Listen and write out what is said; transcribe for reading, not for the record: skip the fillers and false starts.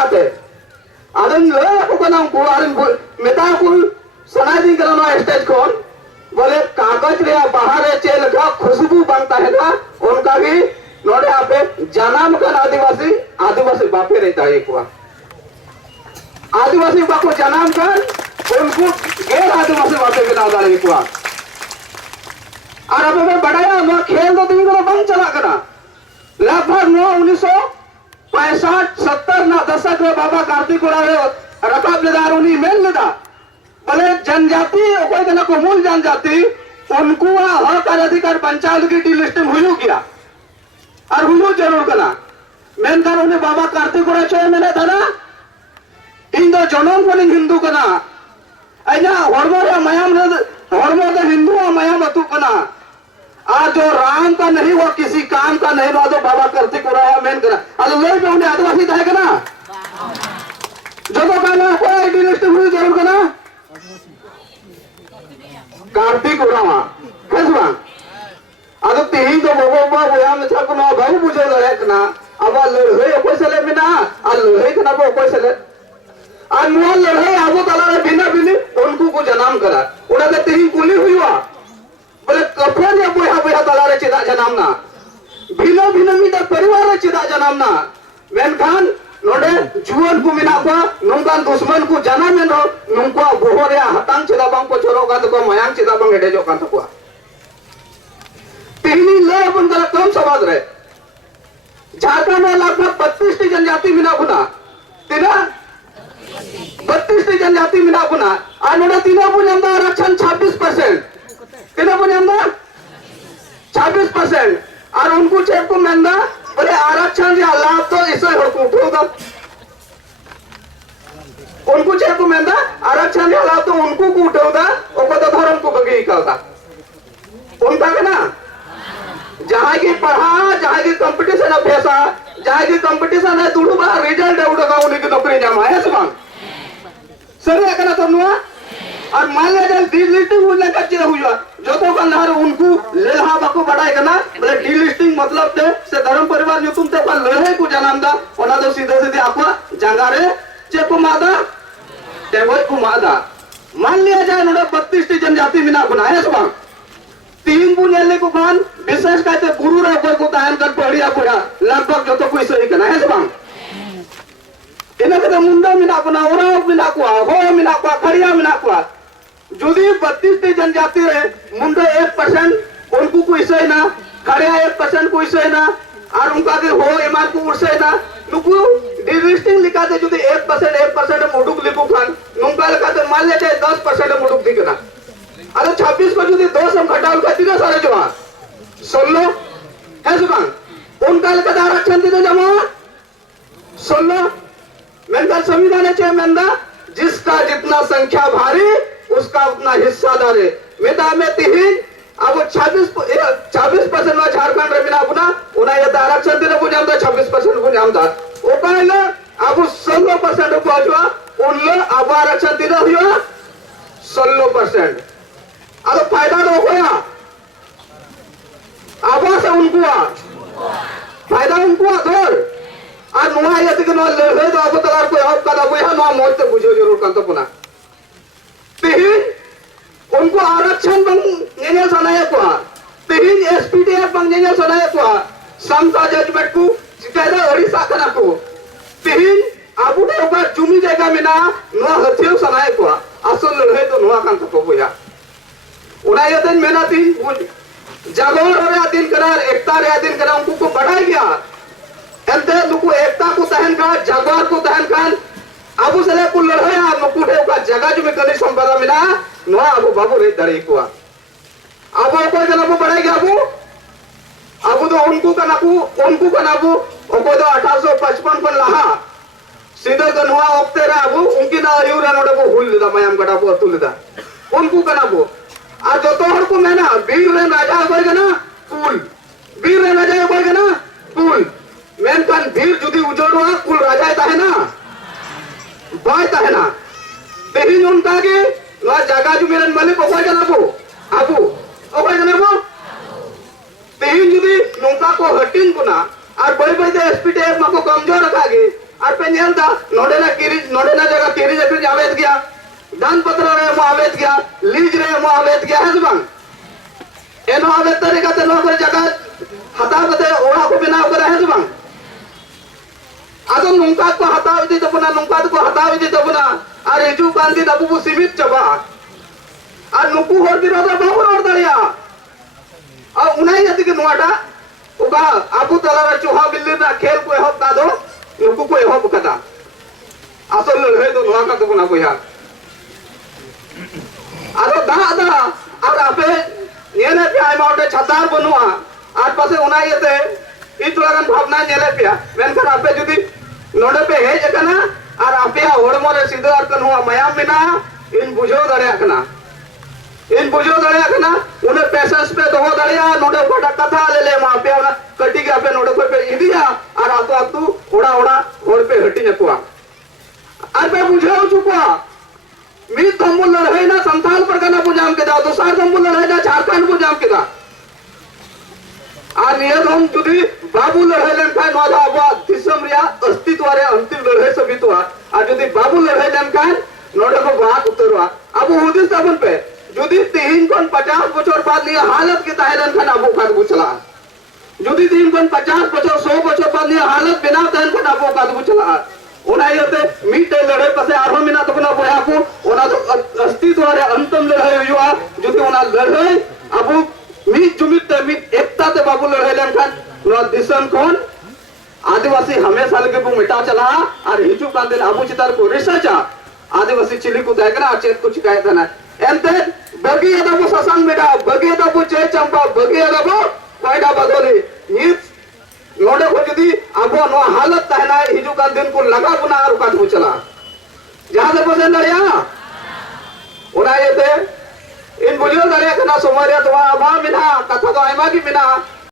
लेकाते आदन ले को कना को आदन मेता को सनाई दिन करना स्टेज कौन बोले कागज रे बाहर रे चेल का खुशबू बनता है ना उनका भी नोड़े आपे जन्म का आदिवासी बापे रहता है एक आदिवासी बापो जन्म कर उनको गैर आदिवासी बापे के नाम डाले एक और अब मैं बढ़ाया मैं खेल तो दिन को बंद चला करा लगभग 1965-70 ना दशक में बाबा कार्तिक रकाब लेदार उन्हीं मेल लेदा बोले जनजाति कोई जना को मूल जनजाति उनको हक और अधिकार पंचायत की डिलिस्टिंग हुई किया और हुई जरूर कना मेन कर उन्हें बाबा कार्तिक चोय मैंने था ना इन दो जनों को हिंदू कना अजा हरमो मयाम हरमो तो हिंदू मयाम अतु कना आज जो राम का नहीं वो किसी काम का नहीं वो तो बाबा कार्तिक मेन कना अब लोग उन्हें आदिवासी था कना जो तो कहना कोई डिलिस्टिंग हुई जरूर कना कार्तिक उड़ावा कैसे अगर तीन तो बाबा वो में था कोनो भाई बुझे लगे ना अब लड़े कोई से बिना आ लड़े कना वो कोई से आ नुआ लड़े आबो तला रे बिना बिनी उनको को जन्म करा उड़ा के तीन कुली हुईवा बोले कफर या बोया बोया तला रे चिदा जन्म ना भिनो भिनो मिदा परिवार रे चिदा जन्म ना मेनखान नोडे जुवन को मिना को नोंगान दुश्मन को जन्म में नो नोंको बोहरे हतांग चिदा बांग को छोरो का तो मयांग चिदा बांग हेडे जो कान तो तीनी ले अपन का कम समाज रहे झारखंड में लगभग 32 जनजाति मिना गुना तीना 32 जनजाति मिना गुना और नोडे तीना पुण्यंदा आरक्षण 26% तीना पुण्यंदा 26% और उनको चेक को मेंदा बोले आरक्षण या लाभ तो इसे को उठोगा उनको चेक को मेंदा आरक्षण या लाभ तो उनको को उठोगा और तो धर्म को बगी करता उनका है ना जहाँ की पढ़ा जहाँ की कंपटीशन अभ्यास जहाँ की कंपटीशन है तुड़ू बार रिजल्ट है उड़ेगा उन्हीं की नौकरी जामा है सब सर ये करना तो नुआ और मान लिया जाए डिलिस्टिंग हो जाएगा चीज़ हुआ जो तो कल नहर उनको ले हाँ बाको बढ़ाए करना बोले डिलिस्टिंग मतलब थे से धर्म परिवार जो तुम तो कल लड़े को जन्म दा उन्हें तो सीधे सीधे आपको जंगारे चेको मादा टेबल को मादा मान लिया जाए नोड़ा 32 जनजाति मिना गुना है सब तीन बुनियादी को खान विशेष कहते गुरु रे कोई को तायन कर पढ़िया पढ़ा लगभग जो तो कोई सही करना है सब इन्हें कहते मुंडा मिना गुना ओराव मिना कुआ हो मिना कुआ खड़िया मिना कुआ जुदी 32 जनजाति रहे मुंडा 1% उनको कोई सही ना खड़िया 1% कोई सही ना और उनका के हो ईमान को उड़से ना नुकु डिलिस्टिंग लिखा दे जुदी 1% मुडुक लिखो खान नुका लिखा दे मान ले जाए 10% मुडुक दिखना अरे 26 को जुदी 2 सम घटाओ का तीन सारे जमा 16 है सुबह उनका लिखा आरक्षण दे जमा 16 मेंदा संविधान है मेंदा जिसका जितना संख्या भारी उसका उतना हिस्सा दारे मेदा में तीन अब 26% में झारखंड रे बिना अपना उन्हें ये आरक्षण देने को जामदा 26% को जामदा वो कहले अब 16% को आजवा उनले अब आरक्षण देने हुआ 16% अब फायदा तो होया आवाज उनको फायदा उनको धर और नुआ ये कि नो ले तो अब तलार को अब कदा वो है नो मौत तो बुझो जरूर कंत पुना तीन उनको आरक्षण बंग नेने सनाया को तीन एसपीटीएफ बंग नेने सनाया को समता जजमेंट को कहदा ओडिशा कना को तीन आबुटे ऊपर जुमी जगह में ना नो हथियो सनाया को असल रहे तो नुआ कंत को बोया उना ये दिन मेना तीन जागोर रे दिन करार एकता रे दिन करा उनको को बढ़ाई गया एंते लुको एकता को तहन का जागोर को तहन कान आबू सले को लड़े आ मकुठे का जगह जो में कली संपदा मिला नो आबू बाबू रे दरे को आबू को जना को बढ़ाई गया आबू तो उनको का नाबू को तो 1855 पर लहा सीधे तो नुआ ओक्ते रे आबू उनकी ना यूरा नोडे को हुल लेदा मयाम गडा को तुल लेदा उनको का नाबू आ जो तो हर को मैंने वीर रे राजा होएगा ना कुल वीर रे राजा होएगा ना कुल मैन कान वीर जुदी उजड़वा कुल राजा है ना बात है ना तेरी उनका के ला जगह जो मेरे मालिक होएगा ना वो आबू होएगा ना वो तेरी जुदी नौका को हटिन को ना और बड़े बड़े एसपीटीएफ मा को कमजोर रखा गे और पे नेलदा नोडे ना जगह केरी जकरी आवेत गया दान पत्र रे मो आवेत गया लीज रे मो आवेत गया है बांग एनो आवेत तरीका ते नो जगह हता कते ओड़ा को बनाव करे है बांग आदम नुंका को हताव इदी तबना नुंका को हताव इदी तबना और हिजू कांदी अबू को सीमित चबा और नुकू होर बिरोधा बाबू और दरिया और उनाई यदि के नुआटा उगा आबू तलारा चुहा बिल्ली ना खेल को एहब दा दो नुकू को एहब कदा असल लड़ाई तो नुआ का तो बना कोया आरो दा और आपे येने पे आय माउटे छतार बनुआ आज पासे उनाई यते इतलागन भावना नेले पे मेनकर आपे जुदी नोडे पे हेज कना और आपे होड़मो रे सीधो अरकन हुआ मयाम बिना इन बुझो दड़या कना उन्हें पेशेंस पे दो दड़या नोडे फटा कथा ले ले मा पे ओना कटी के आपे नोडे पे इदिया और आतो ओड़ा होड़ पे हटी नकुआ और पे बुझो चुका मी थम्बुल लड़ाई ना संथाल परगना बुझाम के दा दूसरा थम्बुल लड़ाई ना झारखंड बुझाम के दा आ नियत हम जुदी बाबू लड़ाई लेन खान वाला अबा दिसम रिया अस्तित्व रे अंतिम लड़ाई सबितवा आ जुदी बाबू लड़ाई लेन खान नोडे को बात उतरवा अब हुदिस तबन पे जुदी 350 बछर बाद निया हालत के ताहेलन खान अबू खाद बुचला जुदी 350 बछर 100 बछर बाद निया हालत बिना ताहेन खान अबू खाद बुचला ओना येते मीटे लड़ाई पसे आरो मिना तो ना बोया को ओना तो अस्तित्व रे अंतिम लड़ाई हुआ जुदी ओना लड़ाई अबू मीट जुमित मीट एकता ते बाबू लड़ाई लेन खान नो दिसन कोन आदिवासी हमेशा लगे को मिटा चला और हिजू कांदे अबू चितार को रिसर्च आदिवासी चिली को देखना चेत कुछ कहे था ना एंते बगी अदबो ससंग बेटा बगी अदबो चे चंपा बगी अदबो कोइडा बदोली नीत नोडे को जदी अबो नो हालत तहना हिजू कान दिन को लगा बुना और काट चला जहां से पसंद आया ओना येते इन बुझो दरिया कना सोमारिया तो अबा मिना कथा तो आइमा की मिना